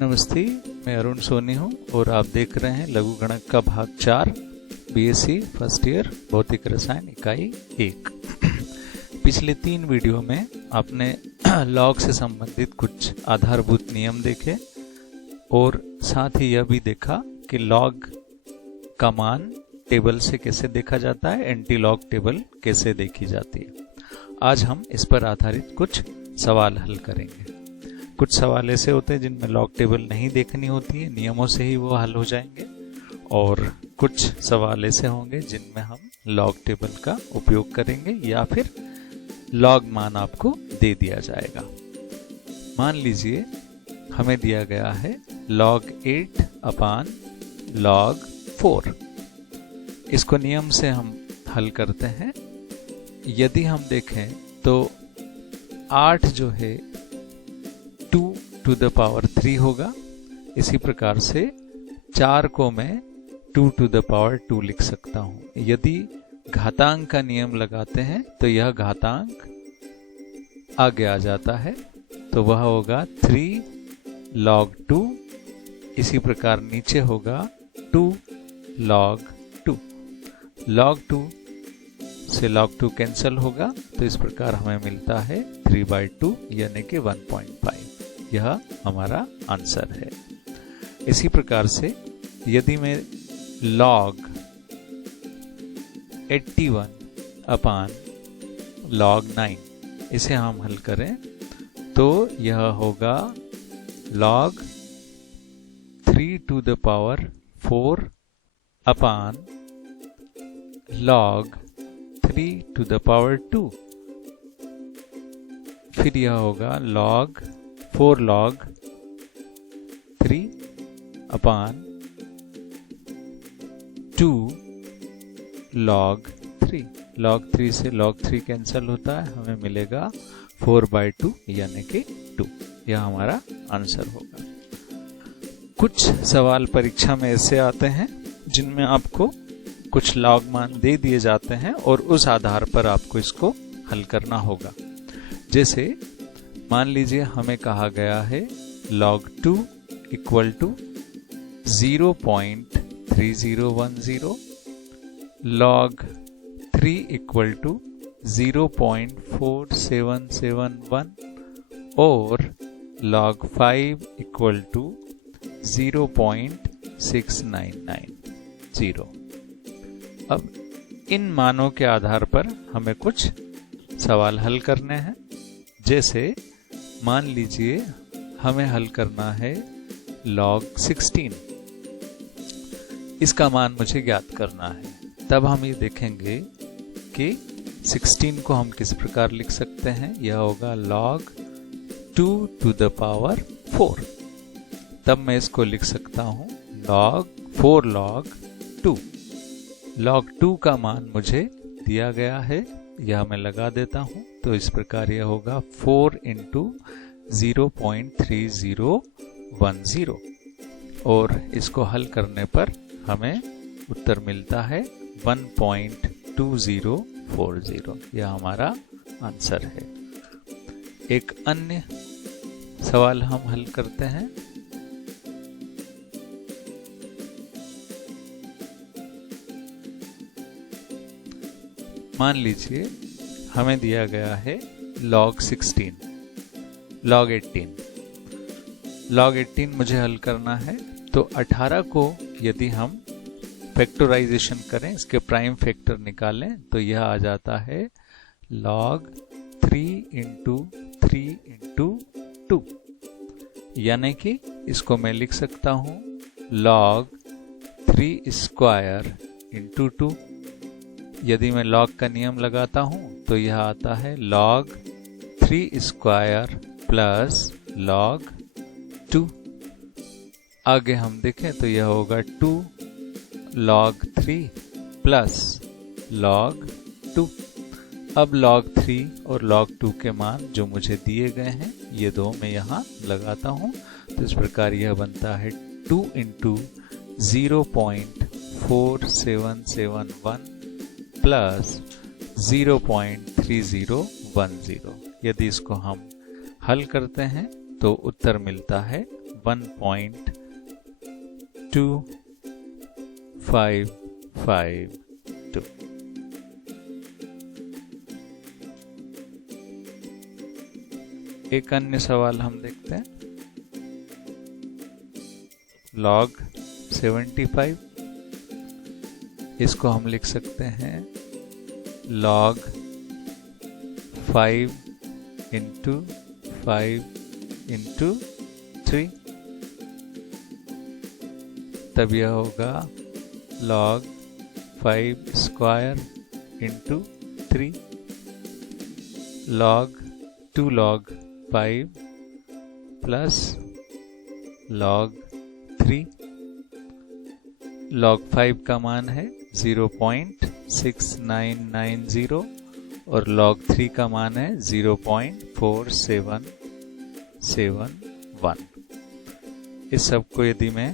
नमस्ते, मैं अरुण सोनी हूं और आप देख रहे हैं लघु गणक का भाग 4 बीएससी फर्स्ट ईयर भौतिक रसायन इकाई 1। पिछले 3 वीडियो में आपने लॉग से संबंधित कुछ आधारभूत नियम देखे और साथ ही यह भी देखा कि लॉग का मान टेबल से कैसे देखा जाता है, एंटी लॉग टेबल कैसे देखी जाती है। आज हम इस पर आधारित कुछ सवाल हल करेंगे। कुछ सवाल ऐसे होते हैं जिनमें लॉग टेबल नहीं देखनी होती है, नियमों से ही वो हल हो जाएंगे, और कुछ सवाल ऐसे होंगे जिनमें हम लॉग टेबल का उपयोग करेंगे या फिर लॉग मान आपको दे दिया जाएगा। मान लीजिए हमें दिया गया है log 8 अपान log 4। इसको नियम से हम हल करते हैं। यदि हम देखें तो 8 जो है 2 to the power 3 होगा। इसी प्रकार से 4 को मैं 2 to the power 2 लिख सकता हूं। यदि घातांक का नियम लगाते हैं तो यह घातांक आगे आ जाता है, तो वह होगा 3 log 2। इसी प्रकार नीचे होगा 2 log 2। log 2 से log 2 कैंसिल होगा, तो इस प्रकार हमें मिलता है 3/2 यानी कि 1.5। यह हमारा आंसर है। इसी प्रकार से यदि मैं log 81 अपान log 9 इसे हम हल करें तो यह होगा log 3 to the power 4 upon log 3 to the power 2। फिर यह होगा log 4 log 3 अपान 2 log 3। log 3 से log 3 कैंसिल होता है, हमें मिलेगा 4/2 यानी कि 2। यह हमारा आंसर होगा। कुछ सवाल परीक्षा में ऐसे आते हैं जिनमें आपको कुछ लॉग मान दे दिए जाते हैं और उस आधार पर आपको इसको हल करना होगा। जैसे मान लीजिए हमें कहा गया है log 2 equal to 0.3010, log 3 equal to 0.4771 और log 5 इक्वल टू 0.6990। अब इन मानों के आधार पर हमें कुछ सवाल हल करने हैं। जैसे मान लीजिए हमें हल करना है log 16। इसका मान मुझे ज्ञात करना है। तब हम ये देखेंगे कि 16 को हम किस प्रकार लिख सकते हैं। यह होगा log 2 to the power 4। तब मैं इसको लिख सकता हूं log 4 log 2। log 2 का मान मुझे दिया गया है, यह मैं लगा देता हूं। तो इस प्रकार यह होगा 4 into 0.3010 और इसको हल करने पर हमें उत्तर मिलता है 1.2040। यह हमारा आंसर है। एक अन्य सवाल हम हल करते हैं। मान लीजिए हमें दिया गया है log 16 log 18। log 18 मुझे हल करना है, तो 18 को यदि हम फैक्टराइजेशन करें, इसके प्राइम फैक्टर निकालें, तो यह आ जाता है log 3 into 3 into 2। यानी कि इसको मैं लिख सकता हूं log 3 square into 2। यदि मैं log का नियम लगाता हूं तो यह आता है log 3 square प्लस log 2। आगे हम देखें तो यह होगा 2 log 3 प्लस log 2। अब log 3 और log 2 के मान जो मुझे दिए गए हैं ये दो मैं यहाँ लगाता हूँ, तो इस प्रकार यह बनता है 2 into 0.4771 प्लस 0.3010। यदि इसको हम हल करते हैं तो उत्तर मिलता है 1.2552। एक अन्य सवाल हम देखते हैं। log 75, इसको हम लिख सकते हैं log 5 into 5 into 3। तब यह होगा log 5 square into 3 log 2 log 5 plus log 3। log 5 का मान है 0.6990 और log 3 का मान है 0.4771। इस सब को यदि मैं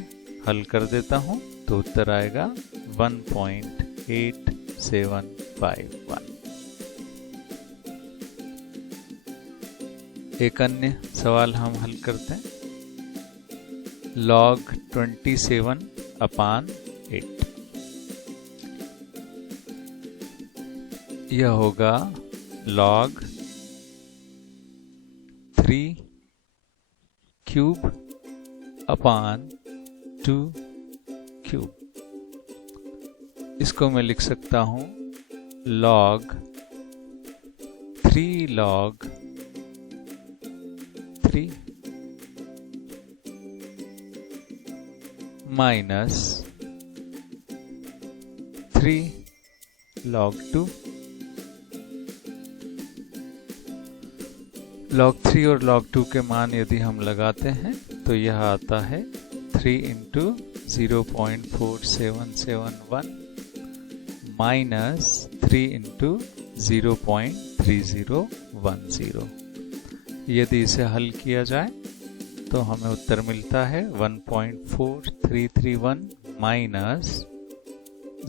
हल कर देता हूं तो उत्तर आएगा 1.8751। एक अन्य सवाल हम हल करते हैं। log 27/8, यह होगा log 3 cube upon 2 cube। इसको मैं लिख सकता हूं log 3 log 3 minus 3 log 2। log 3 और log 2 के मान यदि हम लगाते हैं तो यह आता है 3 into 0.4771 minus 3 into 0.3010। यदि इसे हल किया जाए तो हमें उत्तर मिलता है 1.4331 माइनस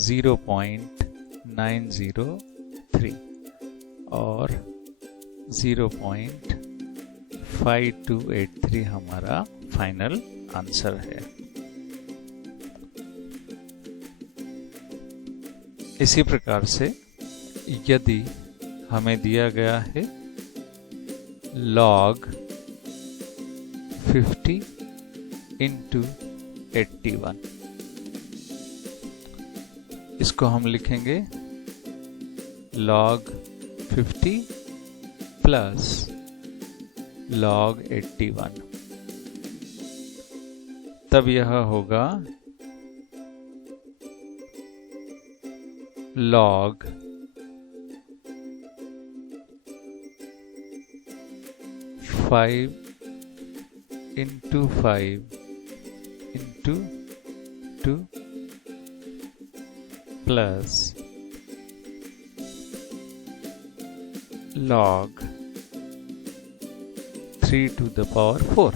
0.903 और 0.5283 हमारा फाइनल आंसर है। इसी प्रकार से यदि हमें दिया गया है log 50 into 81, इसको हम लिखेंगे log 50 plus log 81। तब यह होगा log 5 into 5 into 2 plus log 3 to the power 4।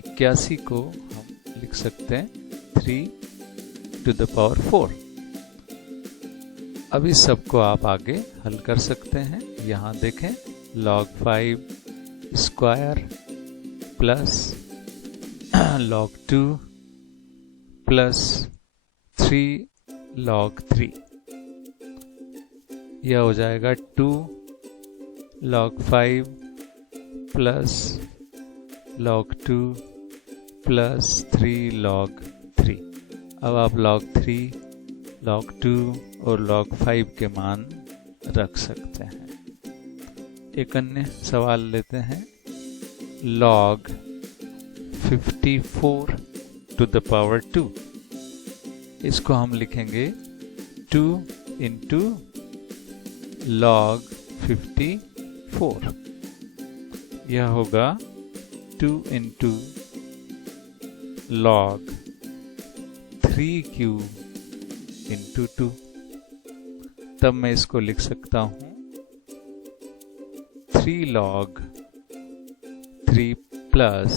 81 को हम लिख सकते हैं 3 to the power 4। अब इस सब को आप आगे हल कर सकते हैं। यहाँ देखें log 5 square plus log 2 plus 3 log 3, यह हो जाएगा 2 log 5 plus log 2 plus 3 log 3। अब आप log 3, log 2 और log 5 के मान रख सकते हैं। एक अन्य सवाल लेते हैं log 54 to the power 2। इसको हम लिखेंगे 2 into log 54। यह होगा 2 into log 3 cube into 2। तब मैं इसको लिख सकता हूं 3 log 3 plus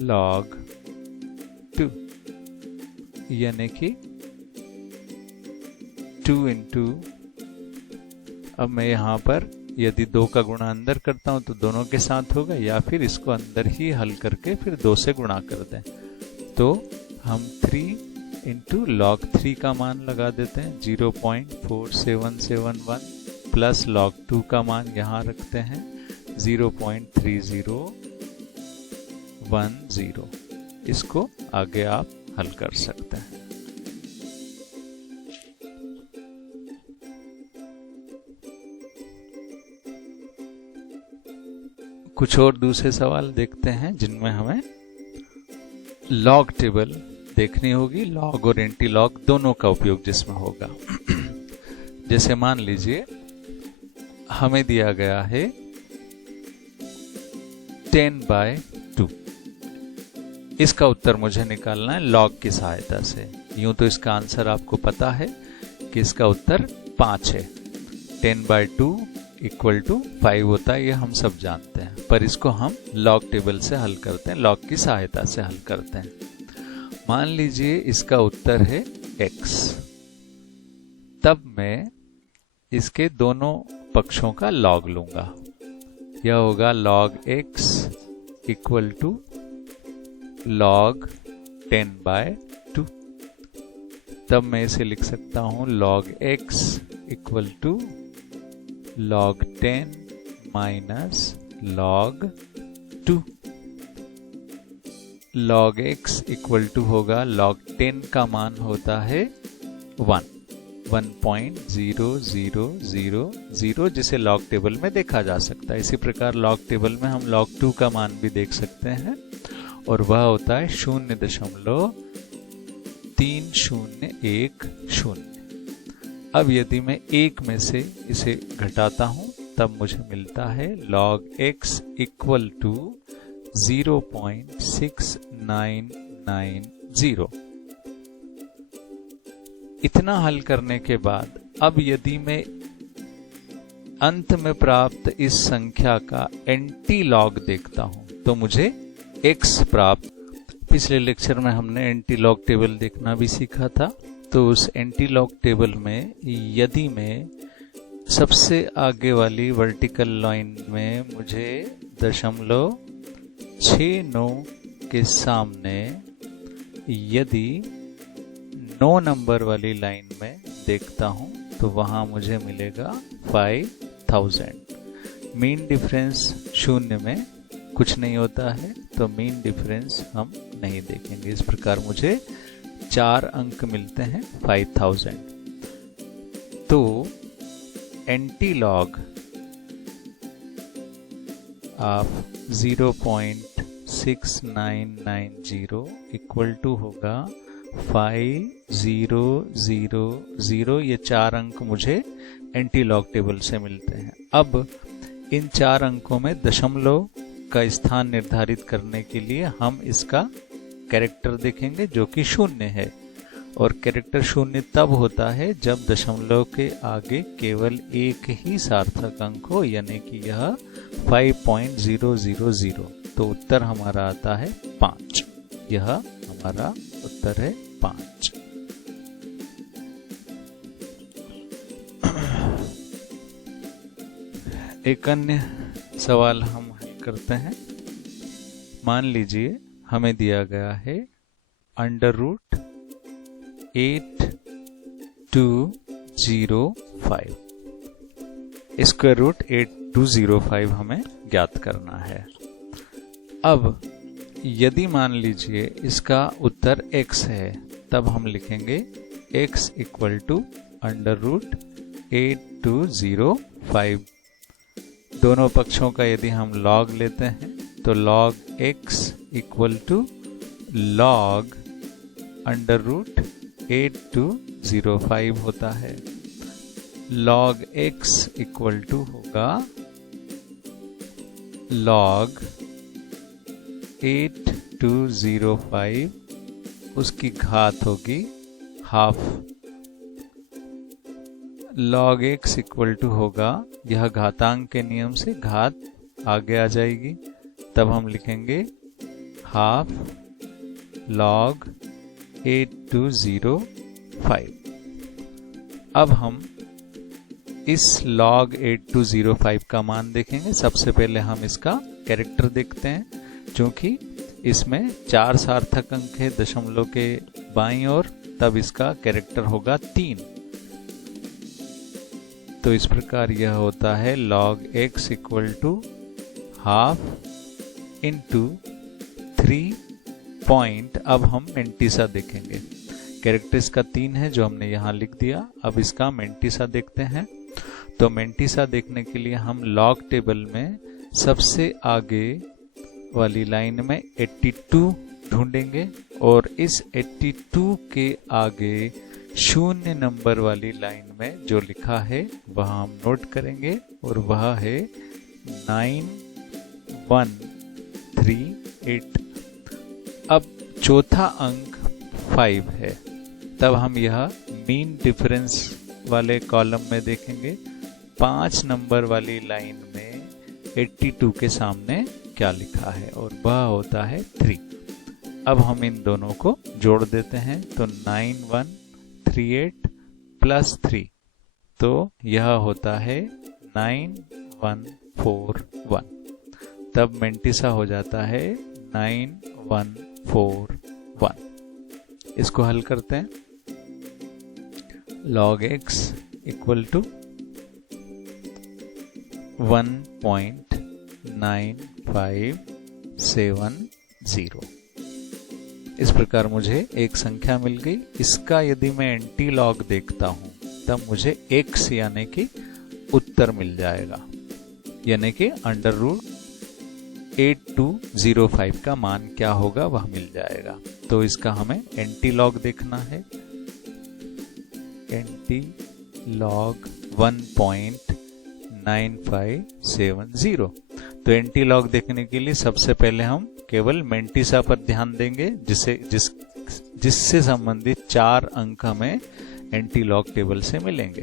log 2, यानी कि 2 into, अब मैं यहाँ पर यदि 2 का गुणा अंदर करता हूं तो दोनों के साथ होगा, या फिर इसको अंदर ही हल करके फिर 2 से गुणा कर दें। तो हम 3 इंटू log 3 का मान लगा देते हैं 0.4771 प्लस log 2 का मान यहाँ रखते हैं 0.3010। इसको आगे आप हल कर सकते हैं। कुछ और दूसरे सवाल देखते हैं जिनमें हमें लॉग टेबल देखनी होगी, लॉग और एंटी लॉग दोनों का उपयोग जिसमें होगा। जैसे मान लीजिए हमें दिया गया है 10/2। इसका उत्तर मुझे निकालना है लॉग की सहायता से। यूं तो इसका आंसर आपको पता है कि इसका उत्तर 5 है। 10/2 इक्वल टू 5 होता है, ये हम सब जानते हैं, पर इसको हम लॉग टेबल से हल करते हैं, लॉग की सहायता से हल करते हैं। मान लीजिए इसका उत्तर है x, तब मैं इसके दोनों पक्षों का लॉग लूंगा। यह होगा log x equal to log 10/2। तब मैं इसे लिख सकता हूं log x equal to log 10 minus log 2। log x equal to होगा log 10 का मान होता है 1.0000, जिसे log टेबल में देखा जा सकता है। इसी प्रकार log टेबल में हम log 2 का मान भी देख सकते हैं और वह होता है 0.3010। अब यदि मैं 1 में से इसे घटाता हूं तब मुझे मिलता है log x इक्वल टू 0.6990। इतना हल करने के बाद अब यदि मैं अंत में प्राप्त इस संख्या का एंटी लॉग देखता हूं तो मुझे x प्राप्त। पिछले लेक्चर में हमने एंटी लॉग टेबल देखना भी सीखा था। तो उस एंटी लॉग टेबल में यदि मैं सबसे आगे वाली वर्टिकल लाइन में मुझे 0.69 के सामने यदि 9 नंबर वाली लाइन में देखता हूं तो वहां मुझे मिलेगा 5000। मीन डिफरेंस 0 में कुछ नहीं होता है, तो मीन डिफरेंस हम नहीं देखेंगे। इस प्रकार मुझे 4 अंक मिलते हैं 5000। तो एंटी लॉग आप 0.6990 इक्वल टू होगा 5000। ये 4 अंक मुझे एंटी लॉग टेबल से मिलते हैं। अब इन 4 अंकों में दशमलव का स्थान निर्धारित करने के लिए हम इसका कैरेक्टर देखेंगे जो कि 0 है, और कैरेक्टर 0 तब होता है जब दशमलव के आगे केवल एक ही सार्थक अंक हो, यानी कि यह 5.000। तो उत्तर हमारा आता है 5। यह हमारा उत्तर है 5। एक अन्य सवाल हम हल करते हैं। मान लीजिए हमें दिया गया है √8205, स्क्वायर रूट 8205 हमें ज्ञात करना है। अब यदि मान लीजिए इसका उत्तर x है, तब हम लिखेंगे x इक्वल टू √8205। दोनों पक्षों का यदि हम लॉग लेते हैं तो log x equal to log √8205 होता है। log x इक्वल टू होगा log 8205, उसकी घात होगी half. log x equal to होगा, यह घातांक के नियम से घात आगे आ जाएगी, तब हम लिखेंगे हाफ log 8205। अब हम इस log 8205 का मान देखेंगे। सबसे पहले हम इसका कैरेक्टर देखते हैं, क्योंकि इसमें 4 सार्थक अंक है दशमलव के बाईं ओर, तब इसका कैरेक्टर होगा 3। तो इस प्रकार यह होता है log x equal to half into 3 point. अब हम मेंटिसा देखेंगे। कैरेक्टर इसका 3 है जो हमने यहाँ लिख दिया। अब इसका मेंटिसा देखते हैं। तो मेंटिसा देखने के लिए हम लॉग टेबल में सबसे आगे वाली लाइन में 82 ढूंढेंगे और इस 82 के आगे 0 नंबर वाली लाइन में जो लिखा है वह हम नोट करेंगे और वह है 9138। अब चौथा अंक 5 है, तब हम यह मीन डिफरेंस वाले कॉलम में देखेंगे। 5 नंबर वाली लाइन में 82 के सामने क्या लिखा है और वह होता है 3। अब हम इन दोनों को जोड़ देते हैं तो 9138 प्लस 3, तो यह होता है 9141। तब मेंटिसा हो जाता है 9141। इसको हल करते हैं। log x equal to 1.9570। इस प्रकार मुझे एक संख्या मिल गई। इसका यदि मैं एंटी लॉग देखता हूं तब मुझे x यानी कि उत्तर मिल जाएगा, यानी कि √8205 का मान क्या होगा वह मिल जाएगा। तो इसका हमें एंटी लॉग देखना है। Anti log 1.9570। तो एंटी लॉग देखने के लिए सबसे पहले हम केवल मेंटिसा पर ध्यान देंगे, जिससे संबंधित 4 अंक हमें एंटी लॉग टेबल से मिलेंगे।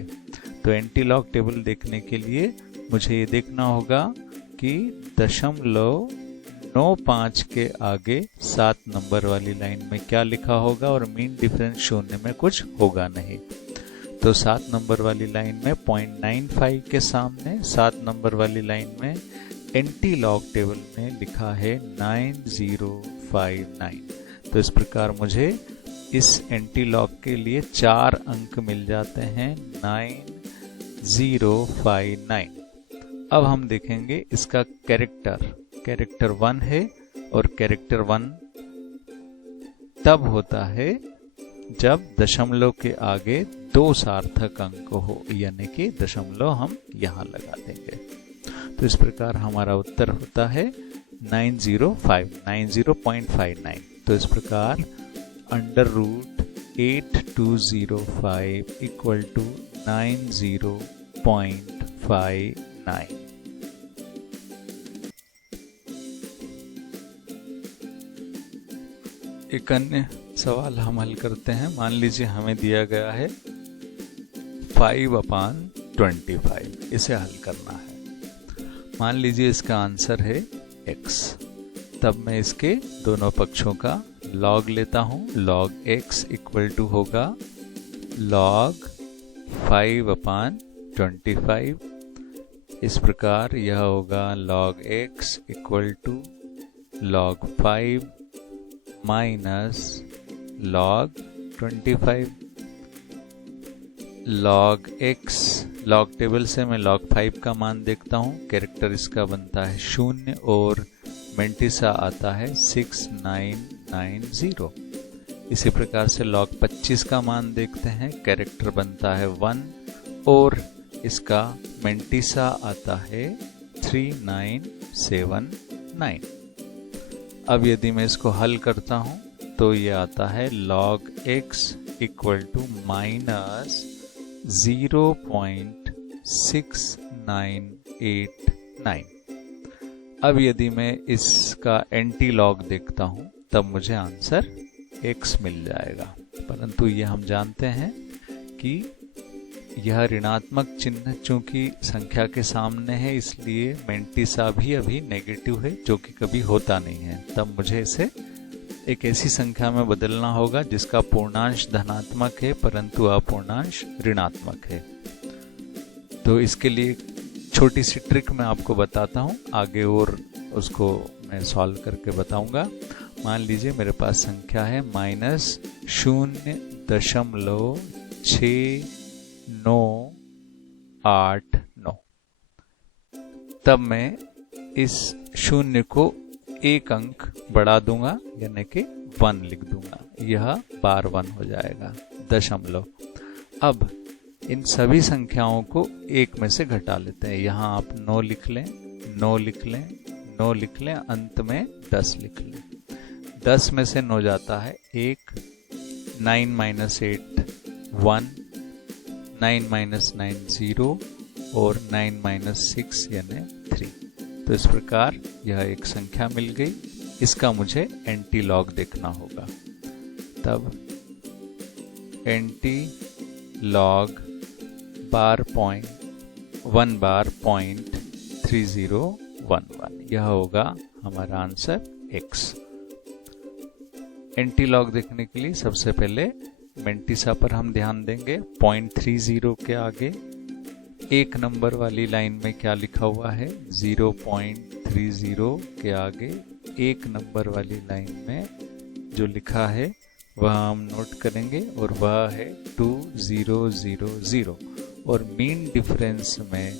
तो एंटी लॉग टेबल देखने के लिए मुझे ये देखना होगा कि 0.95 के आगे 7 नंबर वाली लाइन में क्या लिखा होगा और मीन डिफरेंस 0 में कुछ होगा नहीं। तो 7 नंबर वाली लाइन में 0.95 के सामने 7 नंबर वाली लाइन में एंटी लॉग टेबल में लिखा है 9059। तो इस प्रकार मुझे इस एंटी लॉग के लिए 4 अंक मिल जाते हैं 9059। अब हम देखेंगे इसका कैरेक्टर 1 है और कैरेक्टर 1 तब होता है जब दशमलव के आगे 2 सार्थक अंक हो, यानी कि दशमलव हम यहां लगा देंगे। तो इस प्रकार हमारा उत्तर होता है 90.59। तो इस प्रकार √8205 इक्वल टू 90.59। एक अन्य सवाल हम हल करते हैं। मान लीजिए हमें दिया गया है 5/25, इसे हल करना है। मान लीजिए इसका आंसर है x। तब मैं इसके दोनों पक्षों का लॉग लेता हूं। log x इक्वल टू होगा log 5/25। इस प्रकार यह होगा log x equal to log 5 minus log 25। log x, log table से मैं log 5 का मान देखता हूं। कैरेक्टर इसका बनता है 0 और मेंटिसा आता है 6990। इसी प्रकार से log 25 का मान देखते हैं। कैरेक्टर बनता है 1 और इसका मेंटिसा आता है 3979। अब यदि मैं इसको हल करता हूं तो ये आता है log x equal to minus 0.6989। अब यदि मैं इसका एंटी लॉग देखता हूं तब मुझे आंसर x मिल जाएगा, परंतु ये हम जानते हैं कि यह ऋणात्मक चिन्ह चूंकि संख्या के सामने है, इसलिए मेंटिसा भी अभी नेगेटिव है, जो कि कभी होता नहीं है। तब मुझे इसे एक ऐसी संख्या में बदलना होगा जिसका पूर्णांश धनात्मक है परंतु अपूर्णांश ऋणात्मक है। तो इसके लिए छोटी सी ट्रिक मैं आपको बताता हूँ आगे, और उसको मैं सॉल्व करके बताऊंगा। मान लीजिए मेरे पास संख्या है -0.6989। तब मैं इस शून्य को एक अंक बढ़ा दूंगा, यानी कि 1 लिख दूंगा। यह बार 1 हो जाएगा, दशमलव। अब इन सभी संख्याओं को 1 में से घटा लेते हैं। यहाँ आप 9 लिख लें, 9 लिख लें, 9 लिख लें, अंत में 10 लिख लें। 10 में से 9 जाता है 1, 9 - 8 1, 9 - 9 0 और 9 - 6 यानी 3। तो इस प्रकार यह एक संख्या मिल गई। इसका मुझे एंटी लॉग देखना होगा। तब एंटी लॉग 1 बार 0.3011, यह होगा हमारा आंसर x। एंटी लॉग देखने के लिए सबसे पहले मेंटिसा पर हम ध्यान देंगे। 0.30 के आगे एक नंबर वाली लाइन में क्या लिखा हुआ है? 0.30 के आगे एक नंबर वाली लाइन में जो लिखा है वह हम नोट करेंगे, और वह है 2000। और मीन डिफरेंस में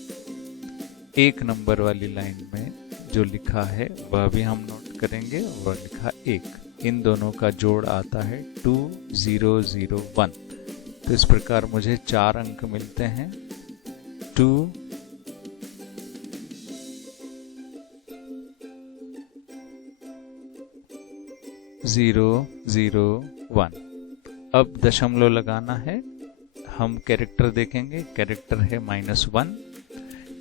एक नंबर वाली लाइन में जो लिखा है वह भी हम नोट करेंगे, वह लिखा 1। इन दोनों का जोड़ आता है 2001। तो इस प्रकार मुझे 4 अंक मिलते हैं। 2001। अब दशमलव लगाना है। हम कैरेक्टर देखेंगे। कैरेक्टर है -1।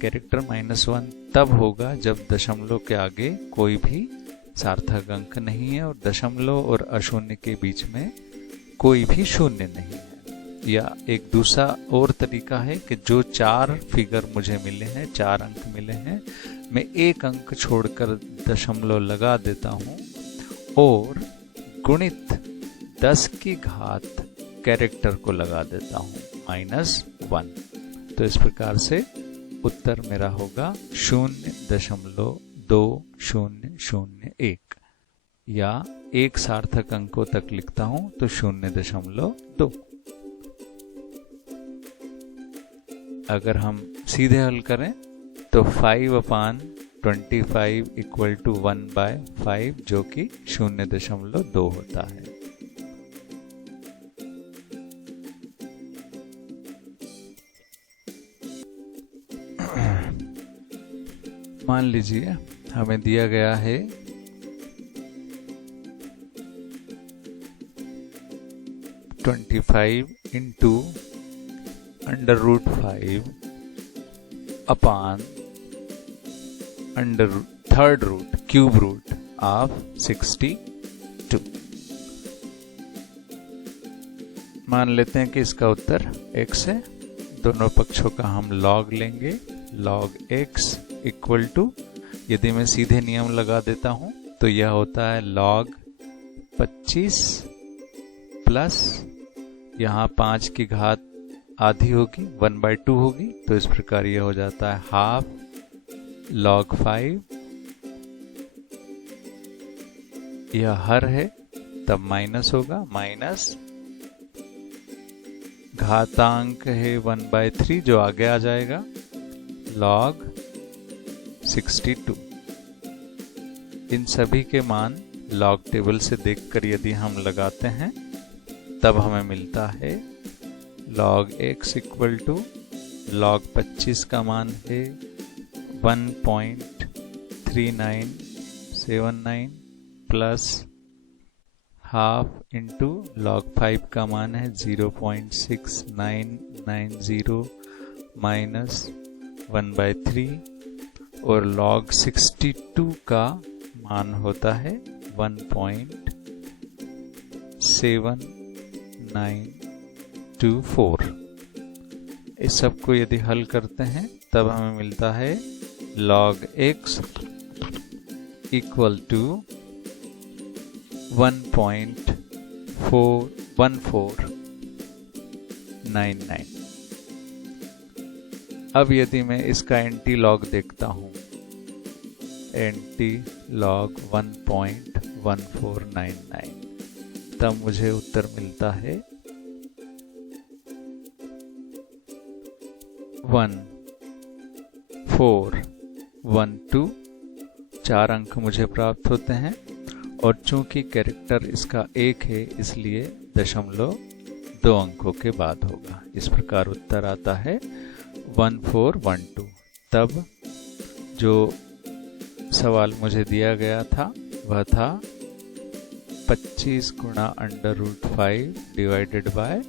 कैरेक्टर -1 तब होगा जब दशमलव के आगे कोई भी सार्थक अंक नहीं है और दशमलव और अशून्य के बीच में कोई भी शून्य नहीं है। या एक दूसरा और तरीका है कि जो 4 फिगर मुझे मिले हैं, 4 अंक मिले हैं, मैं एक अंक छोड़कर दशमलव लगा देता हूं और गुणित 10 की घात कैरेक्टर को लगा देता हूं -1। तो इस प्रकार से उत्तर मेरा होगा 0.2001, या एक सार्थक अंकों तक लिखता हूं तो 0.2। अगर हम सीधे हल करें तो 5/25 = 1/5, जो कि 0.2 होता है। मान लीजिए हमें दिया गया है 25 × √5 upon cube root of 62। मान लेते हैं कि इसका उत्तर x है। दोनों पक्षों का हम लॉग लेंगे। log x = यदि मैं सीधे नियम लगा देता हूं तो यह होता है log 25 प्लस यहाँ 5 की घात आधी होगी, 1/2 होगी, तो इस प्रकार यह हो जाता है ½ log 5। यह हर है तब माइनस होगा, माइनस घातांक है 1/3 जो आगे आ जाएगा log 62। इन सभी के मान लॉग टेबल से देखकर यदि हम लगाते हैं तब हमें मिलता है log x = log 25 का मान है 1.3979 प्लस ½ log 5 का मान है 0.6990 माइनस 1/3 और log 62 का मान होता है 1.7924। इस सब को यदि हल करते हैं तब हमें मिलता है log x = 1.1499। अब यदि मैं इसका एंटी लॉग देखता हूं, एंटी लॉग 1.1499, तब मुझे उत्तर मिलता है 1412। 4 अंक मुझे प्राप्त होते हैं और चूंकि कैरेक्टर इसका 1 है इसलिए 0.2 अंकों के बाद होगा। इस प्रकार उत्तर आता है 1412। तब जो सवाल मुझे दिया गया था वह था 25 गुणा √5 डिवाइडेड बाय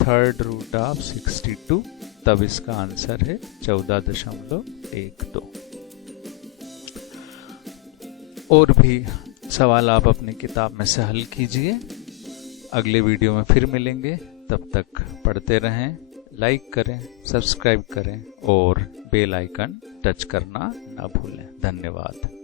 √3 तब इसका आंसर है 14.12। और भी सवाल आप अपनी किताब में से हल कीजिए। अगले वीडियो में फिर मिलेंगे, तब तक पढ़ते रहें, लाइक करें, सब्सक्राइब करें और बेल आइकन टच करना ना भूलें। धन्यवाद।